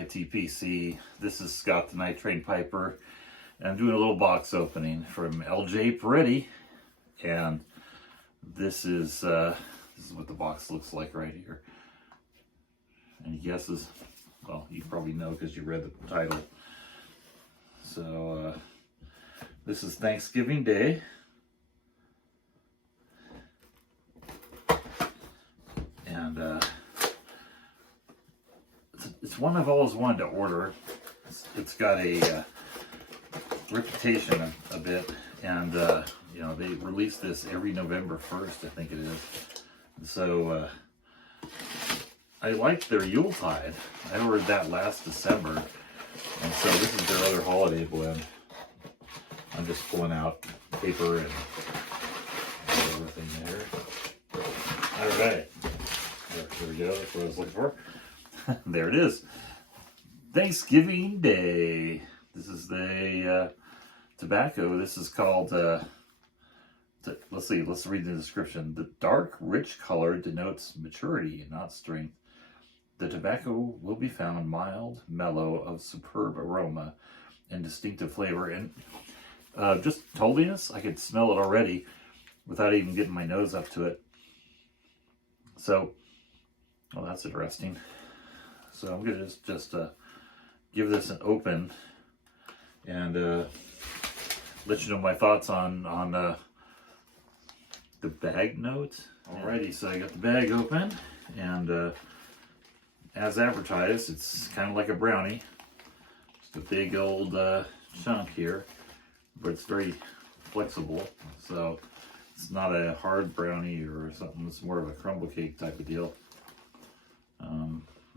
ITPC. This is Scott the Night Train Piper, and I'm doing a little box opening from LJ Peretti, and this is what the box looks like right here. Any guesses? Well, you probably know because you read the title. So this is Thanksgiving Day, and it's one I've always wanted to order. It's got a reputation a bit, and you know, they release this every November 1st, I think it is. So I liked their Yuletide. I ordered that last December, and so this is their other holiday blend. I'm just pulling out paper and everything there. All right, there we go. That's what I was looking for. There it is. Thanksgiving Day. This is the tobacco. This is called, let's see, let's read the description. The dark, rich color denotes maturity, not strength. The tobacco will be found mild, mellow, of superb aroma and distinctive flavor. And just holding this, I could smell it already without even getting my nose up to it. So, well, that's interesting. So I'm gonna just give this an open and let you know my thoughts on the bag note. Alrighty, so I got the bag open, and as advertised, it's kind of like a brownie. Just a big old chunk here, but it's very flexible, so it's not a hard brownie or something. It's more of a crumble cake type of deal.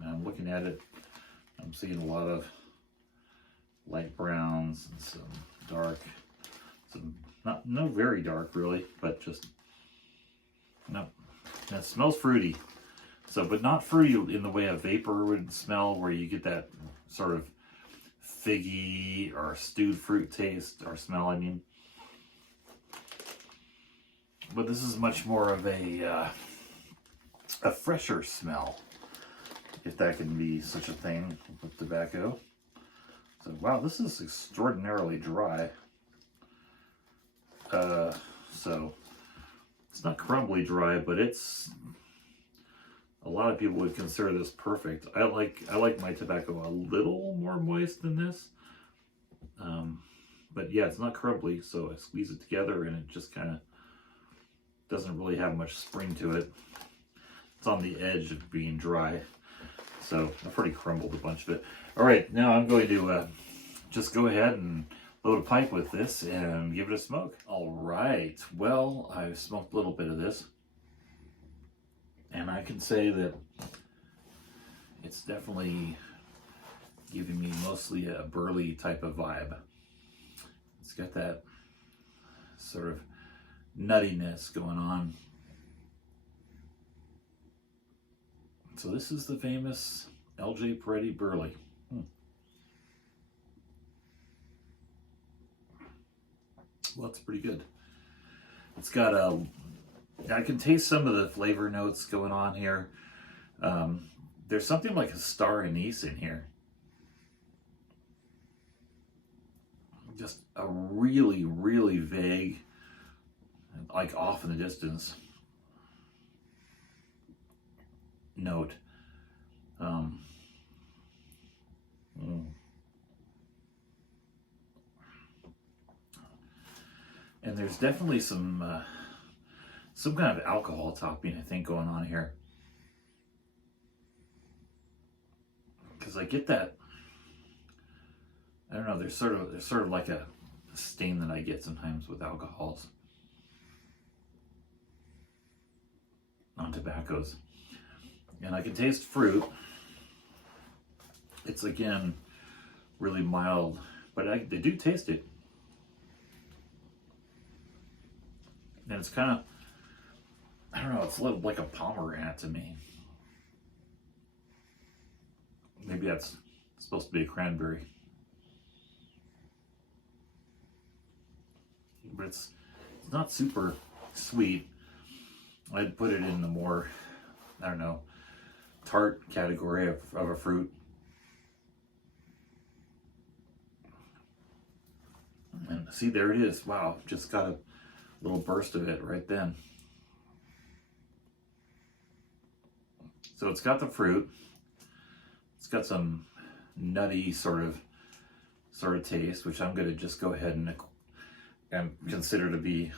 I'm looking at it, I'm seeing a lot of light browns and some dark, no very dark really, but just, no. And it smells fruity. So, but not fruity in the way a vapor would smell, where you get that sort of figgy or stewed fruit taste or smell, I mean. But this is much more of a fresher smell, if that can be such a thing with tobacco. So, wow, this is extraordinarily dry. So it's not crumbly dry, but it's, a lot of people would consider this perfect. I like my tobacco a little more moist than this. But yeah, it's not crumbly, so I squeeze it together and it just kind of doesn't really have much spring to it. It's on the edge of being dry. So I've already crumbled a bunch of it. All right, now I'm going to just go ahead and load a pipe with this and give it a smoke. All right, well, I've smoked a little bit of this, and I can say that it's definitely giving me mostly a burley type of vibe. It's got that sort of nuttiness going on. So this is the famous LJ Peretti burley. Well, it's pretty good. It's got I can taste some of the flavor notes going on here. There's something like a star anise in here. Just a really, really vague, like off in the distance note. And there's definitely some kind of alcohol topping, I think, going on here, because I get that, I don't know, there's sort of like a stain that I get sometimes with alcohols on tobaccos. And I can taste fruit. It's, again, really mild, but I do taste it. And it's kind of, I don't know, it's a little like a pomegranate to me. Maybe that's supposed to be a cranberry. But it's not super sweet. I'd put it in the more, I don't know, tart category of a fruit. See, there it is. Wow, just got a little burst of it right then. So it's got the fruit. It's got some nutty sort of taste, which I'm going to just go ahead and consider to be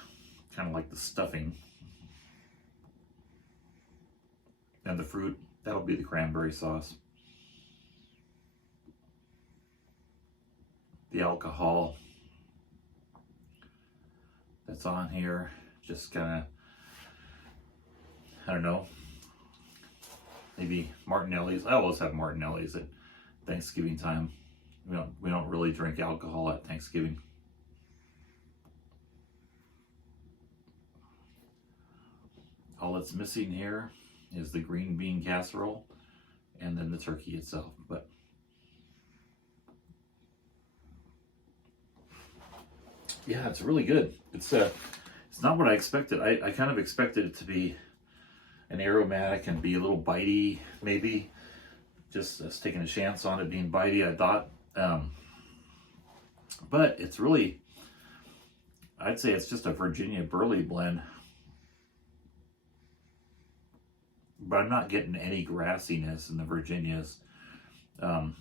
kind of like the stuffing. And the fruit, that'll be the cranberry sauce. The alcohol that's on here, just kind of, I don't know, maybe Martinelli's. I always have Martinelli's at Thanksgiving time. We don't really drink alcohol at Thanksgiving. All that's missing here is the green bean casserole and then the turkey itself. But yeah, it's really good. It's not what I expected. I kind of expected it to be an aromatic and be a little bitey, maybe. Just taking a chance on it being bitey, I thought. But it's really, I'd say it's just a Virginia burley blend. But I'm not getting any grassiness in the Virginias. The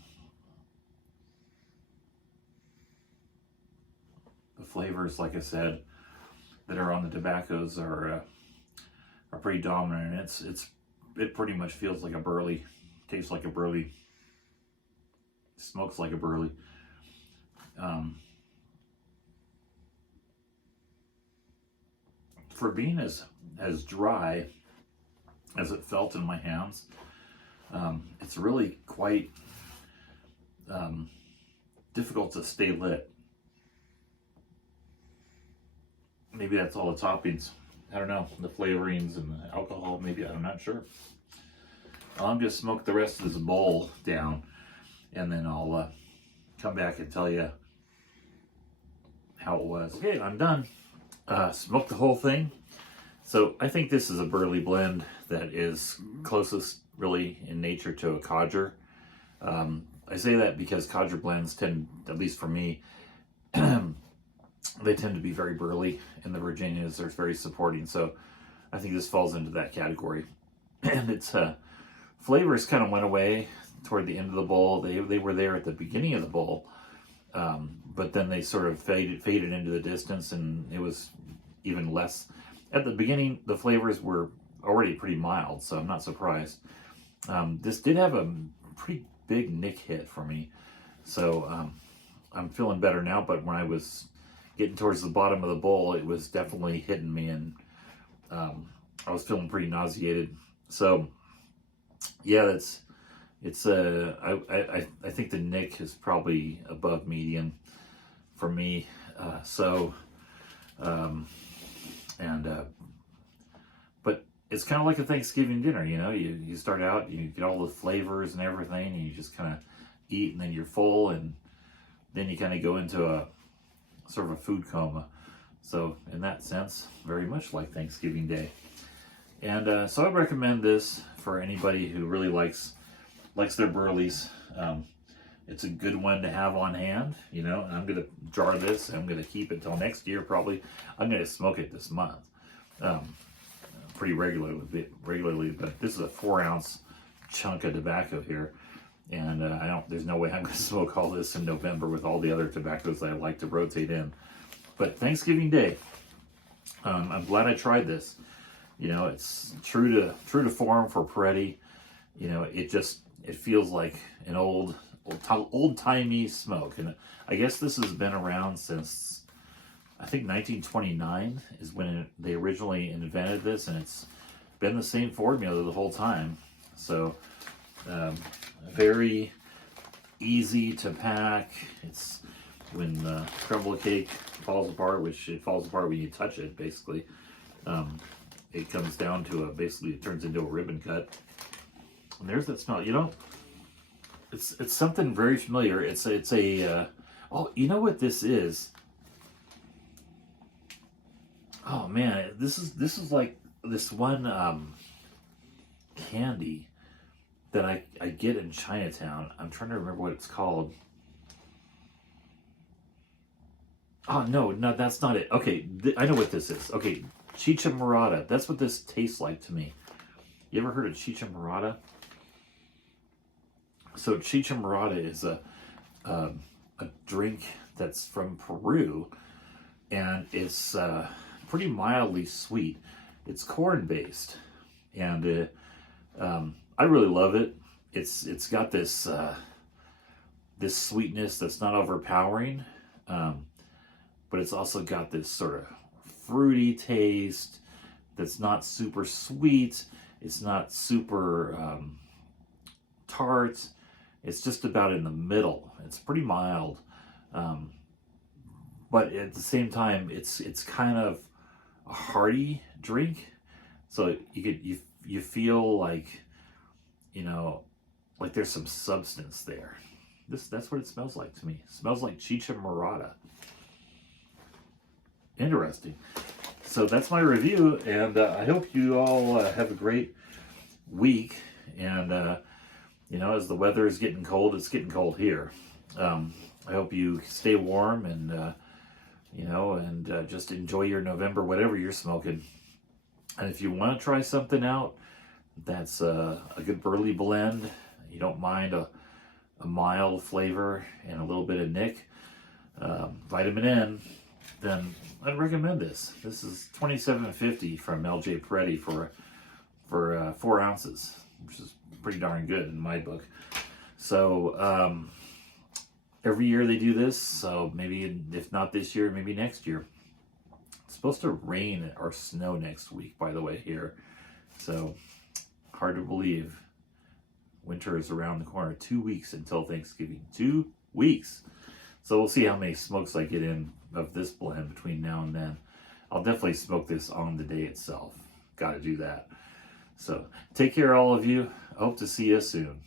flavors, like I said, that are on the tobaccos are pretty dominant. It pretty much feels like a burley, tastes like a burley, smokes like a burley. For being as dry as it felt in my hands, it's really quite difficult to stay lit. Maybe that's all the toppings. I don't know, the flavorings and the alcohol, maybe, I'm not sure. I'm going to smoke the rest of this bowl down, and then I'll come back and tell you how it was. Okay, I'm done. Smoked the whole thing. So I think this is a burley blend that is closest really in nature to a codger. I say that because codger blends tend, at least for me, they tend to be very burly, and the Virginias are very supporting. So I think this falls into that category. And its flavors kind of went away toward the end of the bowl. They were there at the beginning of the bowl, but then they sort of faded into the distance, and it was even less. At the beginning, the flavors were already pretty mild, so I'm not surprised. This did have a pretty big nick hit for me, so I'm feeling better now, but when I was getting towards the bottom of the bowl, it was definitely hitting me, and I was feeling pretty nauseated. So yeah, I think the nick is probably above median for me. But it's kind of like a Thanksgiving dinner, you know. You start out, you get all the flavors and everything, and you just kind of eat, and then you're full, and then you kind of go into a sort of a food coma. So in that sense, very much like Thanksgiving Day. And so I recommend this for anybody who really likes their burleys. It's a good one to have on hand, you know. And I'm gonna jar this. I'm gonna keep it till next year probably. I'm gonna smoke it this month, pretty regularly. But this is a 4-ounce chunk of tobacco here, and there's no way I'm gonna smoke all this in November with all the other tobaccos that I like to rotate in. But Thanksgiving Day, I'm glad I tried this. You know, it's true to form for Peretti. You know, it feels like an old-timey smoke. And I guess this has been around since, I think 1929 is when they originally invented this, and it's been the same formula the whole time. So very easy to pack. It's when the crumble cake falls apart, which it falls apart when you touch it, basically. It comes down to basically it turns into a ribbon cut. And there's that smell. You know, it's something very familiar. It's a oh, you know what this is? Oh man, this is like this one candy that I get in Chinatown. I'm trying to remember what it's called. Oh, no, no, that's not it. Okay, I know what this is. Okay, chicha morada. That's what this tastes like to me. You ever heard of chicha morada? So chicha morada is a drink that's from Peru, and it's pretty mildly sweet. It's corn based, and I really love it. It's got this this sweetness that's not overpowering, um, but it's also got this sort of fruity taste that's not super sweet. It's not super tart. It's just about in the middle. It's pretty mild, um, but at the same time, it's kind of a hearty drink. So you feel like, you know, like there's some substance there. That's what it smells like to me. It smells like chicha morada. Interesting. So that's my review, and I hope you all have a great week. And you know, as the weather is getting cold, it's getting cold here. I hope you stay warm and you know, and just enjoy your November, whatever you're smoking. And if you want to try something out that's a good burley blend, you don't mind a mild flavor and a little bit of nick, vitamin N, then I'd recommend this. This is $27.50 from LJ Peretti for 4 ounces, which is pretty darn good in my book. So every year they do this, so maybe if not this year, maybe next year. It's supposed to rain or snow next week, by the way, here. So hard to believe. Winter is around the corner. 2 weeks until Thanksgiving. 2 weeks. So we'll see how many smokes I get in of this blend between now and then. I'll definitely smoke this on the day itself. Got to do that. So take care, all of you. I hope to see you soon.